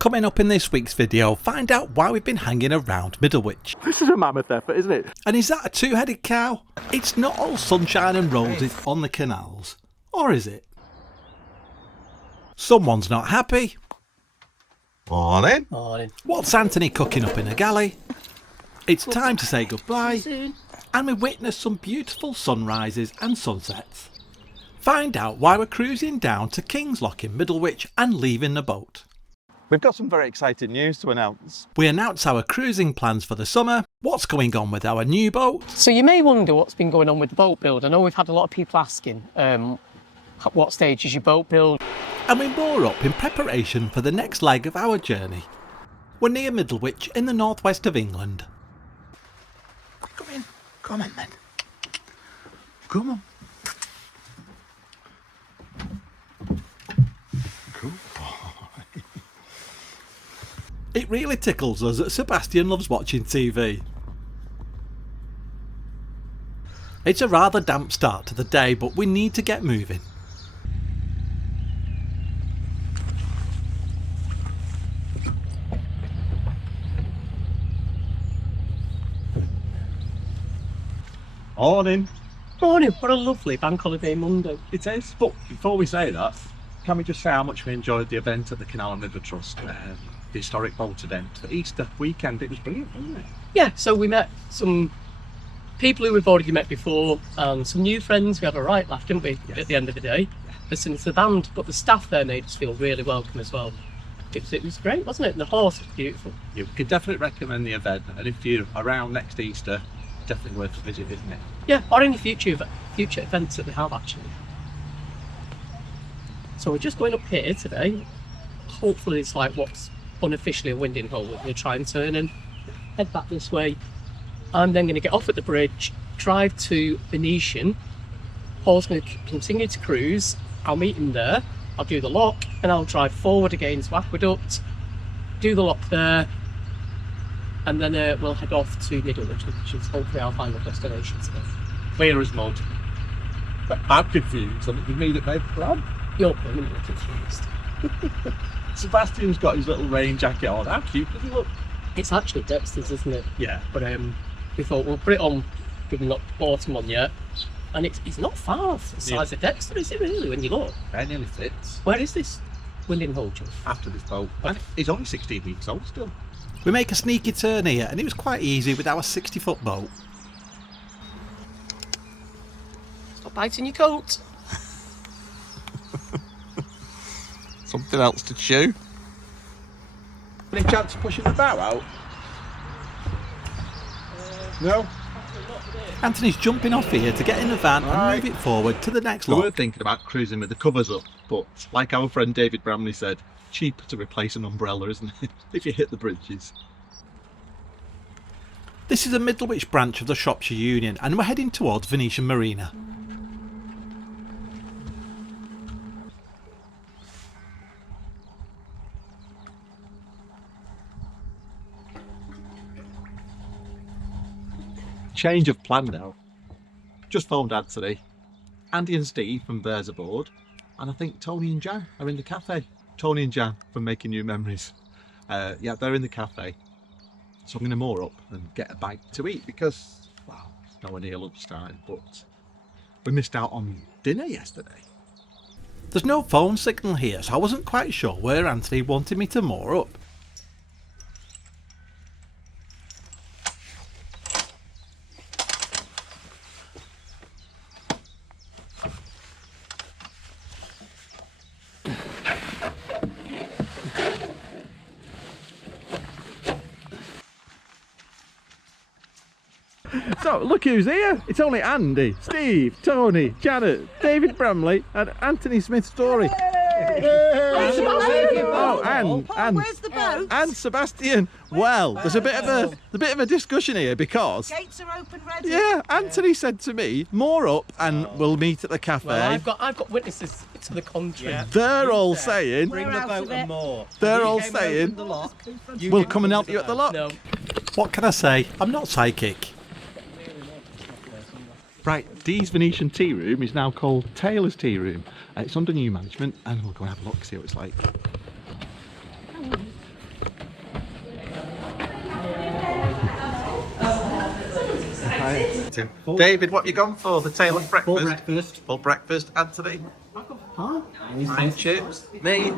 Coming up in this week's video, find out why we've been hanging around Middlewich. This is a mammoth effort, isn't it? And is that a two-headed cow? It's not all sunshine and roses on the canals. Or is it? Someone's not happy. Morning. Morning. What's Anthony cooking up in a galley? It's time to say goodbye. And we witness some beautiful sunrises and sunsets. Find out why we're cruising down to King's Lock in Middlewich and leaving the boat. We've got some very exciting news to announce. We announce our cruising plans for the summer, what's going on with our new boat. So you may wonder what's been going on with the boat build. I know we've had a lot of people asking, what stage is your boat build? And we moor up in preparation for the next leg of our journey. We're near Middlewich in the northwest of England. Come in. Come on, then. Come on. Good boy. It really tickles us that Sebastian loves watching TV. It's a rather damp start to the day, but we need to get moving. Morning. Morning. What a lovely bank holiday Monday. It is, but before we say that, can we just say how much we enjoyed the event at the Canal and River Trust, the historic boat event for Easter weekend? It was brilliant, wasn't it? Yeah, so we met some people who we've already met before and some new friends. We had a right laugh, didn't we, Yes. at the end of the day? Listening to the band, but the staff there made us feel really welcome as well. It was great, wasn't it? And the horse was beautiful. You could definitely recommend the event, and if you're around next Easter, definitely worth a visit, isn't it? Yeah, or any future events that we have actually. So we're just going up here today. Hopefully it's like what's unofficially a winding hole. We're going to try and turn and head back this way. I'm then going to get off at the bridge, drive to Venetian. Paul's going to continue to cruise. I'll meet him there. I'll do the lock and I'll drive forward again to Aqueduct, do the lock there, and then we'll head off to Middlewich, which is hopefully our final destination today. Clear as mud. But I'm confused. I mean, it was me that made the plan. You're permanently confused. Sebastian's got his little rain jacket on. How cute does he look? It's actually Dexter's, isn't it? Yeah. But we thought we'll put it on, we've not bought him on yet. And it's not far off the size of Dexter, is it really, when you look? It nearly fits. Where is this winding hole, Joe? After this boat. And he's only 16 weeks old still. We make a sneaky turn here and it was quite easy with our 60-foot boat. Stop biting your coat. Something else to chew. Any chance of pushing the bow out? No? Anthony's jumping off here to get in the van and move it forward to the next We were lock. thinking about cruising with the covers up, but like our friend David Bramley said, cheaper to replace an umbrella, isn't it? If you hit the bridges. This is a Middlewich branch of the Shropshire Union and we're heading towards Venetian Marina. Change of plan now. Just phoned Anthony. Andy and Steve from Bears Aboard, and I think Tony and Jan are in the cafe. Tony and Jan from Making New Memories. Yeah, they're in the cafe. So I'm going to moor up and get a bite to eat because, well, it's nowhere near lunchtime, but we missed out on dinner yesterday. There's no phone signal here, so I wasn't quite sure where Anthony wanted me to moor up. So, look who's here. It's only Andy, Steve, Tony, Janet, David Bramley and Anthony Smith Story. Oh, and Where's the boat? and Sebastian. Well, there's a bit of a discussion here because Gates are open, ready. yeah, Anthony said to me, "Moor up and we'll meet at the cafe." Well, I've got witnesses to the contrary. Yeah. They're all saying, We're Bring the out boat of and it. more. they're You all came saying, open the lock. You we'll came come and help open you the at the boat. lock. No. What can I say? I'm not psychic. Right, Dee's Venetian Tea Room is now called Taylor's Tea Room. It's under new management and we'll go and have a look, see what it's like. exciting. David, what you gone for? The tail of breakfast? Full breakfast. Full breakfast. Anthony? Fine chips. Me?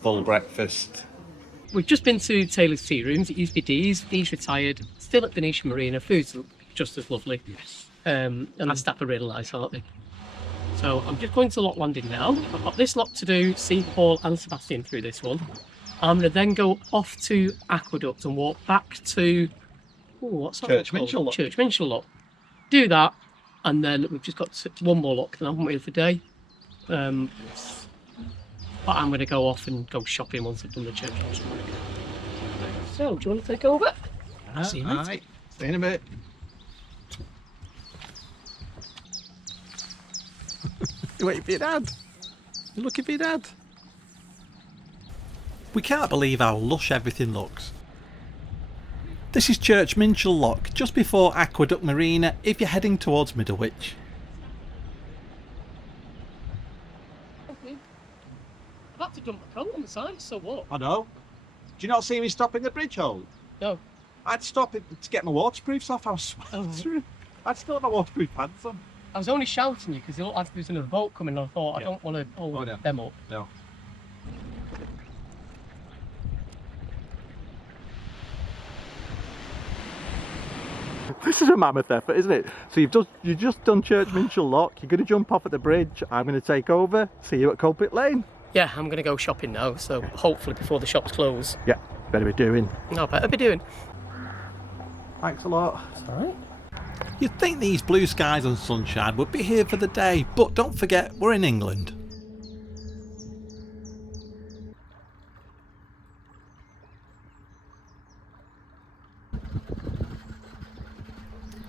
Full breakfast. We've just been to Taylor's Tea Rooms. It used to be Dee's. Dee's retired. Still at Venetian Marina. Food's just as lovely. And the staff are really nice, aren't they? So I'm just going to Lock Landing now. I've got this lot to do, see Paul and Sebastian through this one. I'm going to then go off to Aqueduct and walk back to... Oh, what's that Church called? Minchell Lock. Church Minchell Lock. Do that, and then we've just got one more lock, then haven't we, for the day? But I'm going to go off and go shopping once I've done the church. So, do you want to take over? See you later. Alright, see you in a bit. You waiting for your dad? You looking for your dad? We can't believe how lush everything looks. This is Church Minchell Lock, just before Aqueduct Marina if you're heading towards Middlewich. I've had to dump my coat on the side, so what? I know. Do you not see me stopping the bridge hole? No. I'd stop it to get my waterproofs off. I was sweating. I'd still have my waterproof pants on. I was only shouting you because it looked like there was another boat coming and I thought I Yeah. don't want to hold no. them up. No. This is a mammoth effort, isn't it? So you've just done Church Minchell Lock. You're going to jump off at the bridge. I'm going to take over. See you at Culpit Lane. Yeah, I'm going to go shopping now, so hopefully before the shops close. Yeah, better be doing. I better be doing. Thanks a lot. It's alright. You'd think these blue skies and sunshine would be here for the day, but don't forget we're in England.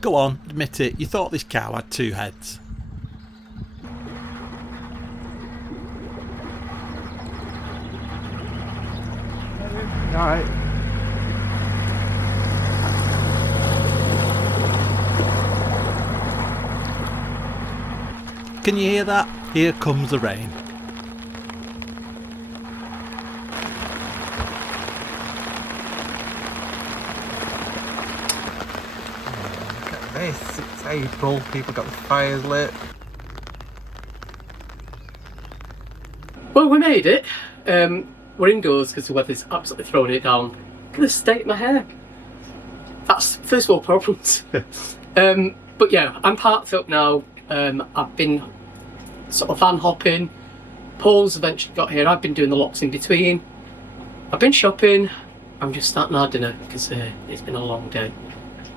Go on, admit it, you thought this cow had two heads. Alright. Can you hear that? Here comes the rain. This, it's April, people got the fires lit. Well, we made it. We're indoors because the weather's absolutely throwing it down. Look at the state of my hair. That's first world problems. But yeah, I'm parked up now. I've been sort of van hopping. Paul's eventually got here. I've been doing the locks in between. I've been shopping. I'm just starting our dinner because it's been a long day.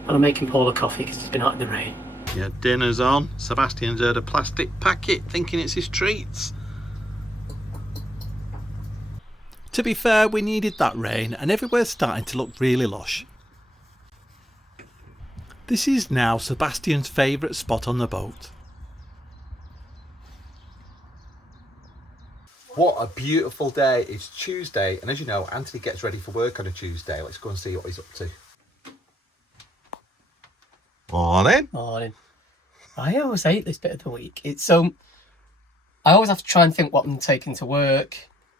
And I'm making Paul a coffee because he's been out in the rain. Yeah, dinner's on. Sebastian's heard a plastic packet thinking it's his treats. To be fair, we needed that rain and everywhere's starting to look really lush. This is now Sebastian's favourite spot on the boat. What a beautiful day. It's Tuesday, and as you know, Anthony gets ready for work on a Tuesday. Let's go and see what he's up to. Morning. Morning. I always hate this bit of the week. It's I always have to try and think what I'm taking to work.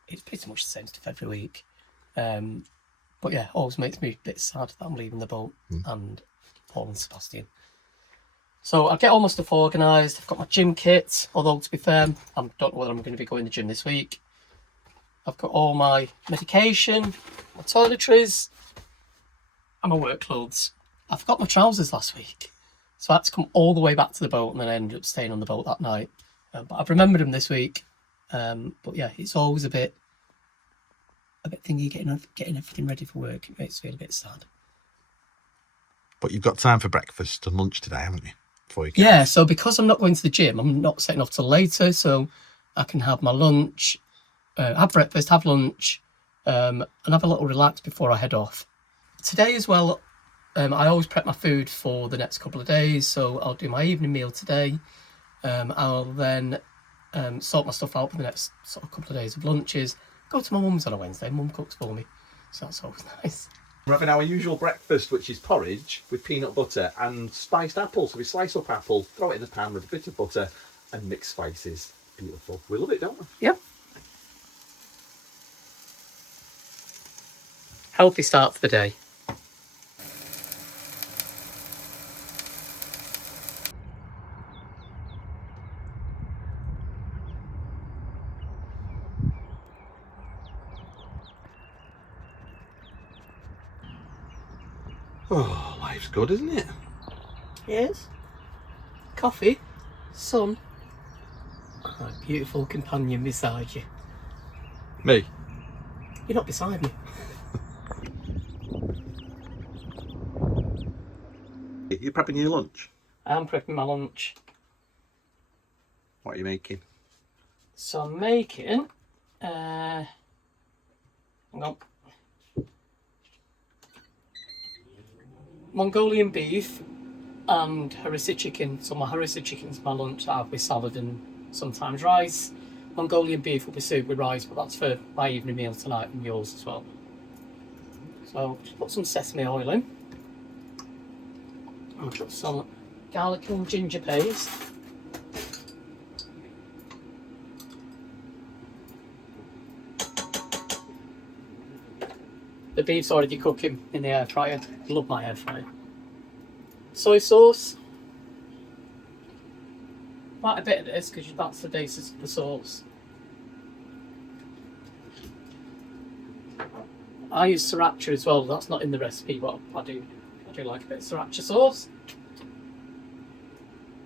It's pretty much the same stuff every week. But yeah, always makes me a bit sad that I'm leaving the boat and Paul and Sebastian. So I get all my stuff organised. I've got my gym kit, although to be fair, I don't know whether I'm going to be going to the gym this week. I've got all my medication, my toiletries, and my work clothes. I forgot my trousers last week, so I had to come all the way back to the boat, and then I ended up staying on the boat that night. But I've remembered them this week. But yeah, it's always a bit thingy getting everything ready for work. It makes me feel a bit sad. But you've got time for breakfast and lunch today, haven't you? Before you get Yeah, so because I'm not going to the gym, I'm not setting off till later, so I can have my lunch, have breakfast, have lunch, and have a little relax before I head off. Today as well, I always prep my food for the next couple of days, so I'll do my evening meal today. I'll then sort my stuff out for the next sort of couple of days of lunches. Go to my mum's on a Wednesday. Mum cooks for me, so that's always nice. We're having our usual breakfast, which is porridge with peanut butter and spiced apples. So we slice up apple, throw it in the pan with a bit of butter and mix spices. Beautiful. We love it, don't we? Yep. Healthy start to the day. Oh, life's good, isn't it? Yes. Coffee, sun, and a beautiful companion beside you. Me? You're not beside me. You prepping your lunch? I'm prepping my lunch. What are you making? So I'm making, hang on, Mongolian beef and harissa chicken. So my harissa chicken's my lunch that I have with salad and sometimes rice. Mongolian beef will be served with rice, but that's for my evening meal tonight and yours as well. So just put some sesame oil in. I'll put some garlic and ginger paste. The beef's already cooking in the air fryer. I love my air fryer. Soy sauce. Quite a bit of this because that's the basis of the sauce. I use sriracha as well. That's not in the recipe, but I do like a bit of sriracha sauce.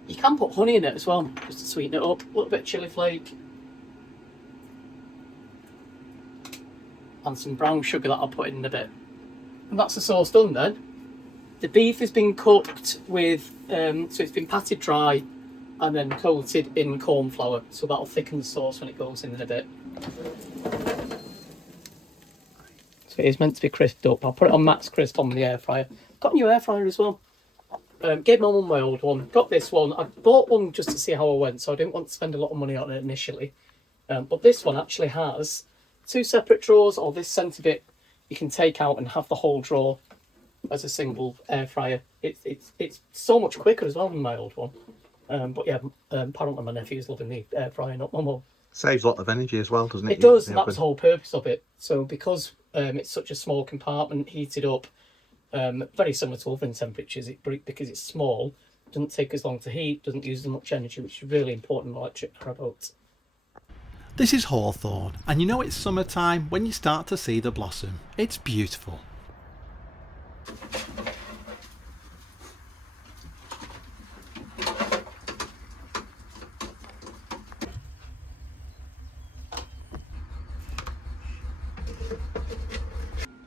You can put honey in it as well, just to sweeten it up. A little bit of chilli flake. And some brown sugar that I'll put in a bit. And that's the sauce done then. The beef has been cooked with, so it's been patted dry and then coated in corn flour. So that'll thicken the sauce when it goes in a bit. So it is meant to be crisped up. I'll put it on max crisp on the air fryer. Got a new air fryer as well. Gave my mum my old one. Got this one. I bought one just to see how I went, so I didn't want to spend a lot of money on it initially. But this one actually has 2 separate drawers, or this centre bit you can take out and have the whole drawer as a single air fryer. It's so much quicker as well than my old one. But yeah, apparently my nephew's loving the air fryer, not my mum. Saves a lot of energy as well, doesn't it? It does, and that's the whole purpose of it. So because it's such a small compartment, heated up, very similar to oven temperatures, because it's small, doesn't take as long to heat, doesn't use as much energy, which is really important in electric narrowboats. This is Hawthorne, and you know it's summertime when you start to see the blossom. It's beautiful.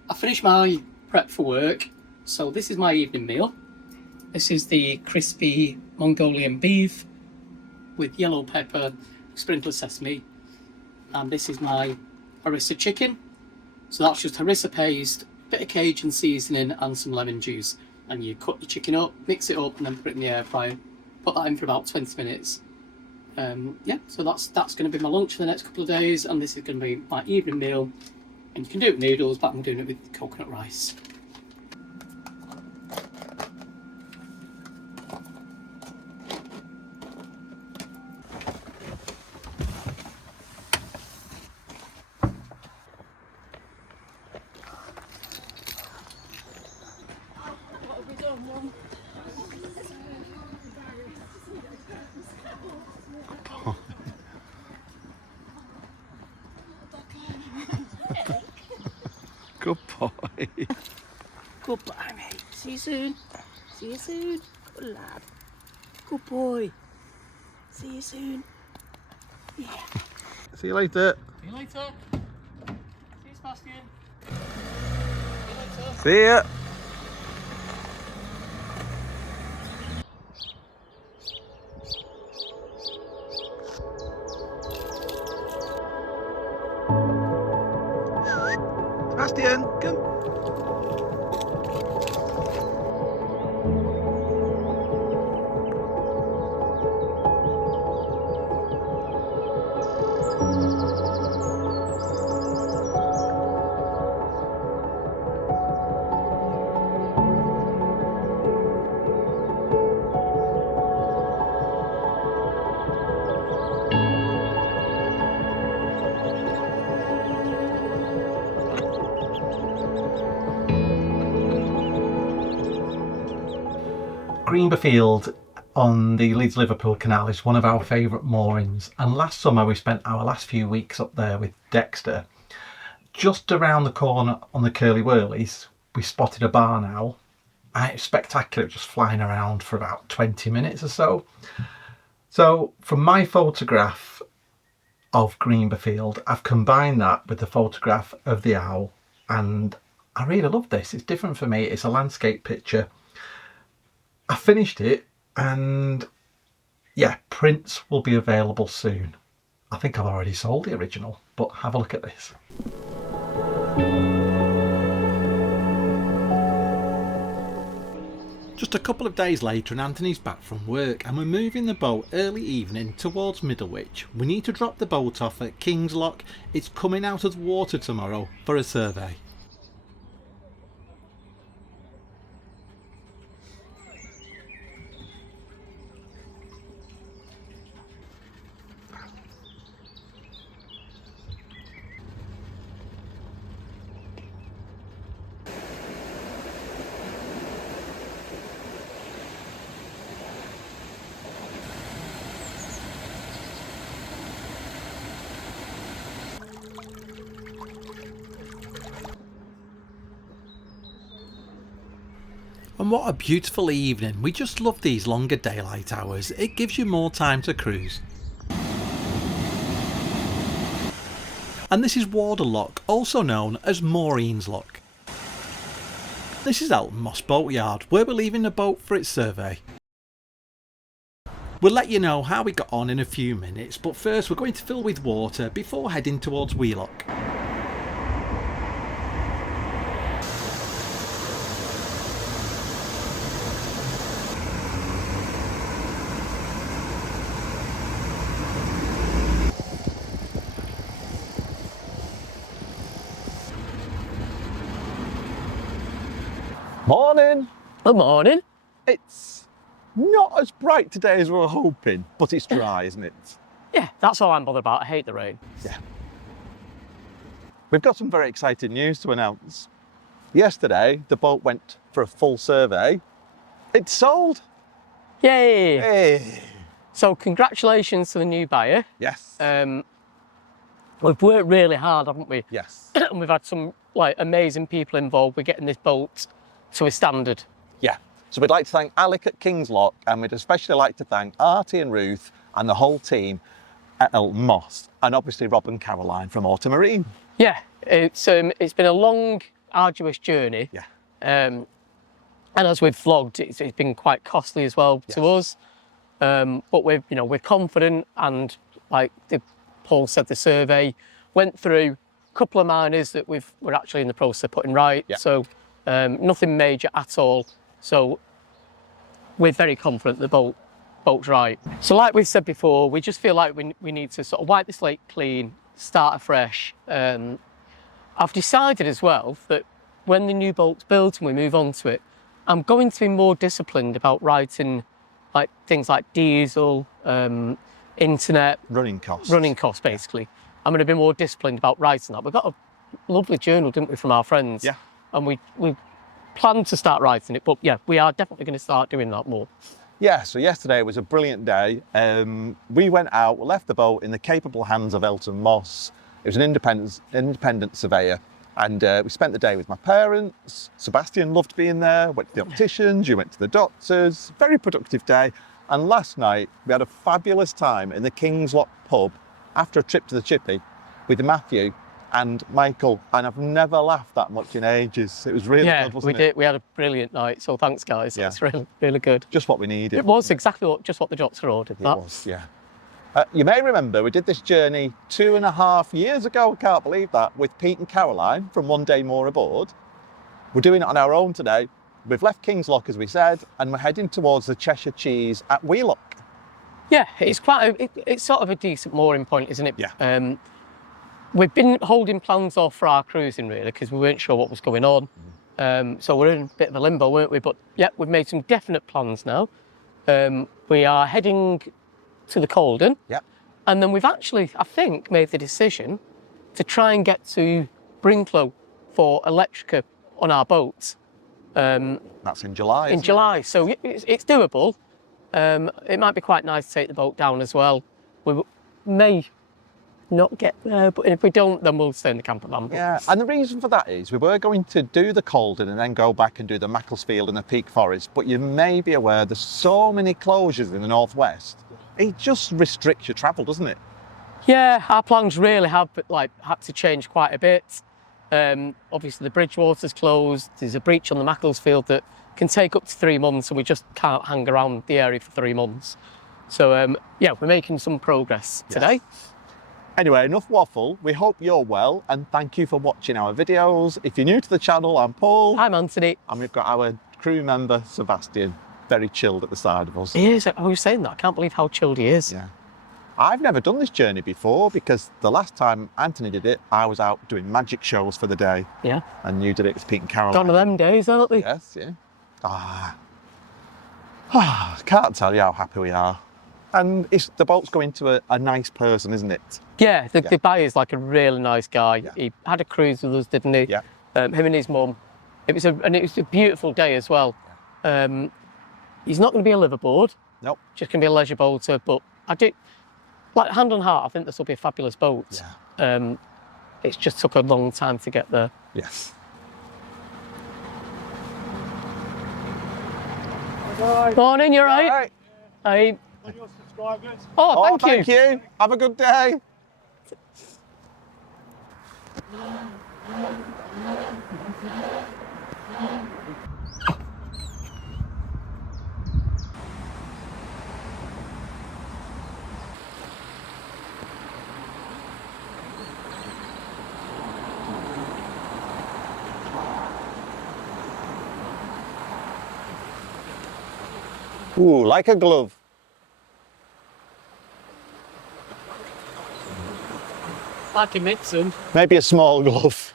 I finished my prep for work, so this is my evening meal. This is the crispy Mongolian beef with yellow pepper, sprinkled sesame, and this is my harissa chicken. So that's just harissa paste, bit of Cajun seasoning and some lemon juice. And you cut your chicken up, mix it up, and then put it in the air fryer. Put that in for about 20 minutes. Yeah, so that's going to be my lunch for the next couple of days, and this is going to be my evening meal. And you can do it with noodles, but I'm doing it with coconut rice. Good boy. Goodbye, mate. See you soon. See you soon. Good lad. Good boy. See you soon. Yeah. See you later. See you later. See you, Sebastian. See you later. See ya. Sebastian, come. Greenberfield on the Leeds-Liverpool Canal is one of our favourite moorings, and last summer we spent our last few weeks up there with Dexter. Just around the corner on the Curly Whirlies we spotted a barn owl. and it's spectacular, just flying around for about 20 minutes or so. So from my photograph of Greenberfield, I've combined that with the photograph of the owl, and I really love this. It's different for me. It's a landscape picture. I finished it, and yeah, prints will be available soon. I think I've already sold the original, but have a look at this. Just a couple of days later and Anthony's back from work, and we're moving the boat early evening towards Middlewich. We need to drop the boat off at King's Lock. It's coming out of the water tomorrow for a survey. And what a beautiful evening. We just love these longer daylight hours. It gives you more time to cruise. And this is Warder Lock, also known as Maureen's Lock. This is Elton Moss Boatyard, where we're leaving the boat for its survey. We'll let you know how we got on in a few minutes, but first we're going to fill with water before heading towards Wheelock. Morning! Good morning. It's not as bright today as we were hoping, but it's dry, isn't it? Yeah, that's all I'm bothered about. I hate the rain. Yeah. We've got some very exciting news to announce. Yesterday, the boat went for a full survey. It's sold! Yay! Hey! So congratulations to the new buyer. Yes. We've worked really hard, haven't we? Yes. And we've had some amazing people involved with getting this boat to a standard. Yeah. So we'd like to thank Alec at King's Lock, and we'd especially like to thank Artie and Ruth and the whole team at Elton Moss, and obviously Rob and Caroline from Automarine. Yeah, it's been a long, arduous journey. Yeah. And as we've vlogged, it's been quite costly as well to us. But we're confident, and like Paul said, the survey went through a couple of minors that we're actually in the process of putting right. Yeah. So nothing major at all. So we're very confident the boat's right. So like we've said before, we just feel like we need to sort of wipe the slate clean, start afresh. I've decided as well that when the new boat's built and we move on to it, I'm going to be more disciplined about writing like things like diesel, internet, Running costs. Basically. I'm going to be more disciplined about writing that. We got a lovely journal, didn't we, from our friends? Yeah. And we planned to start writing it, but yeah, we are definitely going to start doing that more. Yeah, so yesterday was a brilliant day. We went out, we left the boat in the capable hands of Elton Moss. It was an independent surveyor, and we spent the day with my parents. Sebastian loved being there, went to the opticians, you went to the doctors. Very productive day. And last night, we had a fabulous time in the King's Lock pub after a trip to the Chippy with Matthew and Michael, and I've never laughed that much in ages. It was really good, wasn't it? We did. We had a brilliant night, so thanks, guys. Yeah. That's really, really good. Just what we needed. It was exactly just what the doctor ordered. It was, yeah. You may remember we did this journey 2.5 years ago, I can't believe that, with Pete and Caroline from One Day More Aboard. We're doing it on our own today. We've left King's Lock, as we said, and we're heading towards the Cheshire Cheese at Wheelock. Yeah, it's it's sort of a decent mooring point, isn't it? Yeah. We've been holding plans off for our cruising, really, because we weren't sure what was going on. So we're in a bit of a limbo, weren't we? But yeah, we've made some definite plans now. We are heading to the Calden. Yeah. And then we've actually, I think, made the decision to try and get to Brinklow for Electrica on our boat. That's in July. In July, so it's doable. It might be quite nice to take the boat down as well. We may not get there. But if we don't, then we'll stay in the camper van. Yeah, and the reason for that is we were going to do the Calden and then go back and do the Macclesfield and the Peak Forest, but you may be aware there's so many closures in the northwest. It just restricts your travel, doesn't it? Yeah, our plans really have had to change quite a bit. Obviously, the Bridgewater's closed. There's a breach on the Macclesfield that can take up to 3 months, and we just can't hang around the area for 3 months. So, yeah, we're making some progress today. Anyway, enough waffle. We hope you're well, and thank you for watching our videos. If you're new to the channel, I'm Paul. I'm Anthony. And we've got our crew member, Sebastian, very chilled at the side of us. He is. I was saying that. I can't believe how chilled he is. Yeah. I've never done this journey before because the last time Anthony did it, I was out doing magic shows for the day. Yeah. And you did it with Pete and Caroline. One of them days, aren't they? Yes, yeah. Can't tell you how happy we are. And the boat's going to a nice person, isn't it? Yeah, the buyer's like a really nice guy. Yeah. He had a cruise with us, didn't he? Yeah. Him and his mum. It was a beautiful day as well. He's not going to be a liverboard. Nope. Just going to be a leisure boater. But I do, like hand on heart, I think this will be a fabulous boat. Yeah. It's just took a long time to get there. Yes. Morning, you all right? All right. Hey. On your subscribers. Oh, thank you. Thank you. Have a good day. Ooh, like a glove. Like a mitten. Maybe a small glove.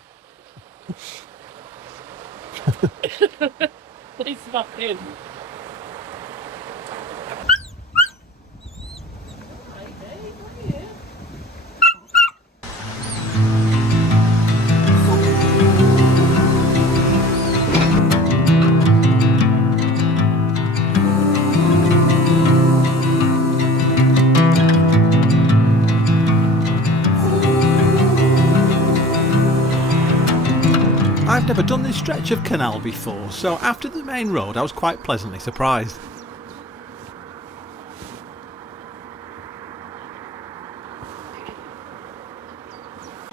He's back in. I've never done this stretch of canal before, so after the main road I was quite pleasantly surprised.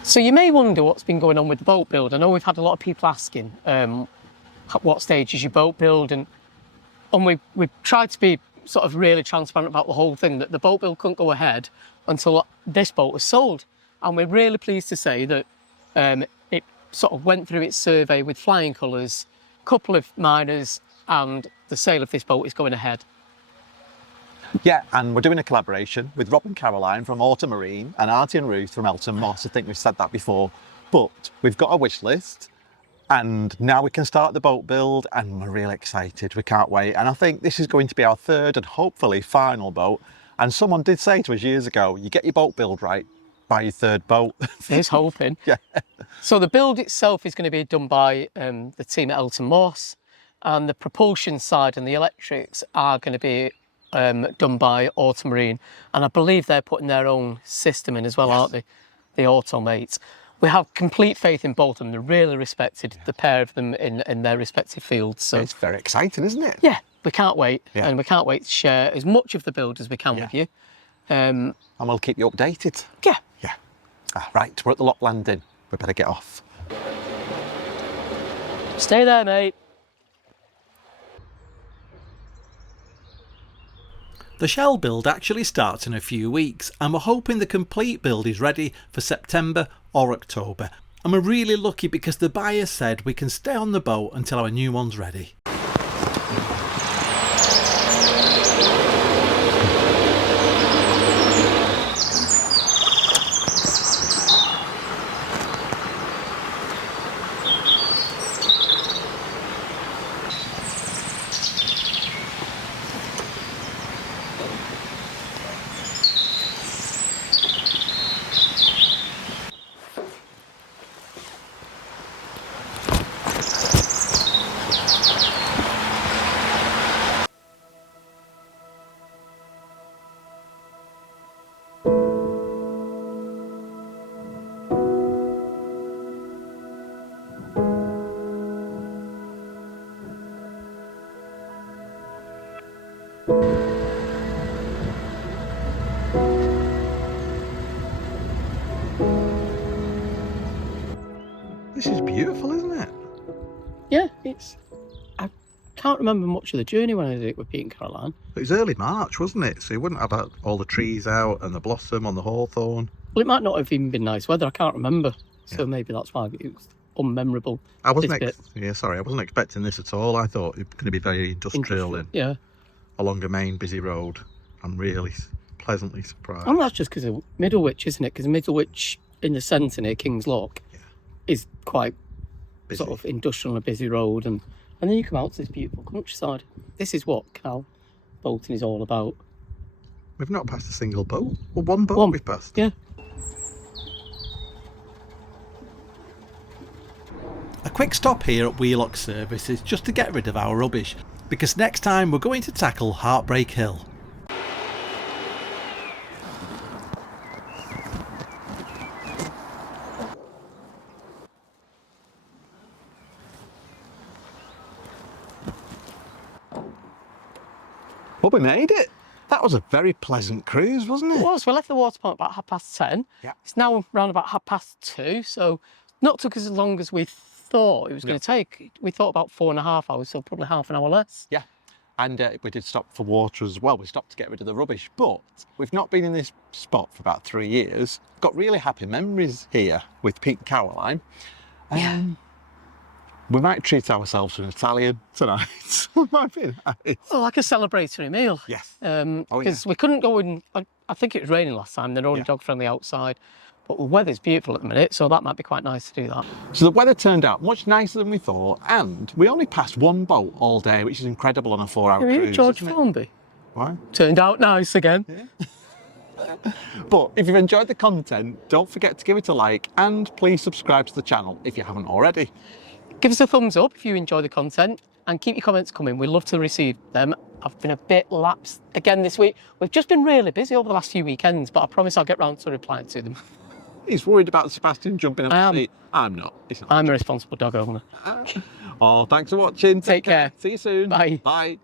So you may wonder what's been going on with the boat build. I know we've had a lot of people asking what stage is your boat build, and we've tried to be sort of really transparent about the whole thing, that the boat build couldn't go ahead until this boat was sold. And we're really pleased to say that it sort of went through its survey with flying colours, a couple of minors, and the sale of this boat is going ahead. Yeah, and we're doing a collaboration with Rob and Caroline from Auto Marine and Auntie and Ruth from Elton Moss. I think we've said that before, but we've got a wish list and now we can start the boat build and we're really excited. We can't wait. And I think this is going to be our third and hopefully final boat. And someone did say to us years ago, you get your boat build right, buy your third boat. Here's hoping. Yeah. So the build itself is going to be done by the team at Elton Moss, and the propulsion side and the electrics are going to be done by Auto Marine, and I believe they're putting their own system in as well, aren't they? The Automates. We have complete faith in both of them. They're really respected, the pair of them in their respective fields. So It's very exciting, isn't it? yeah, we can't wait, Yeah. and we can't wait to share as much of the build as we can with you. And we'll keep you updated. Yeah. Yeah. Right, we're at the lock landing. We better get off. Stay there, mate. The shell build actually starts in a few weeks, and we're hoping the complete build is ready for September or October. And we're really lucky because the buyer said we can stay on the boat until our new one's ready. This is beautiful, isn't it? Yeah, I can't remember much of the journey when I did it with Pete and Caroline. It was early March, wasn't it? So you wouldn't have had all the trees out and the blossom on the hawthorn. Well, it might not have even been nice weather. I can't remember. So maybe that's why it was unmemorable. I wasn't. this I wasn't expecting this at all. I thought it was going to be very industrial and Yeah. along a main busy road. I'm really pleasantly surprised. And that's just because of Middlewich, isn't it? Because Middlewich in the centre near King's Lock is quite Busy. sort of industrial and a busy road, and then you come out to this beautiful countryside. This is what canal boating is all about. We've not passed a single boat. Well, one boat we've passed. Yeah. A quick stop here at Wheelock Services just to get rid of our rubbish, because next time we're going to tackle Heartbreak Hill. Well, we made it. That was a very pleasant cruise, wasn't It it? was. We left the water point about 10:30. Yeah. It's now around about 2:30, so not took us as long as we thought it was going to take. We thought about 4.5 hours, so probably half an hour less. Yeah, and we did stop for water as well. We stopped to get rid of the rubbish, but we've not been in this spot for about 3 years. Got really happy memories here with Pete and Caroline. Yeah. We might treat ourselves to an Italian tonight. It might be nice. Well, like a celebratory meal. Yes. Because we couldn't go in. I think it was raining last time. They're only dog friendly outside, but the weather's beautiful at the minute, so that might be quite nice to do that. So the weather turned out much nicer than we thought, and we only passed one boat all day, which is incredible on a 4-hour Have you cruise. George isn't it? Formby? Why? Turned out nice again. But if you've enjoyed the content, don't forget to give it a like, and please subscribe to the channel if you haven't already. Give us a thumbs up if you enjoy the content, and keep your comments coming. We'd love to receive them. I've been a bit lapsed again this week. We've just been really busy over the last few weekends, but I promise I'll get round to replying to them. He's worried about Sebastian jumping off the seat. I'm not. It's not. I'm a responsible dog owner. Oh, thanks for watching. Take care. See you soon. Bye. Bye.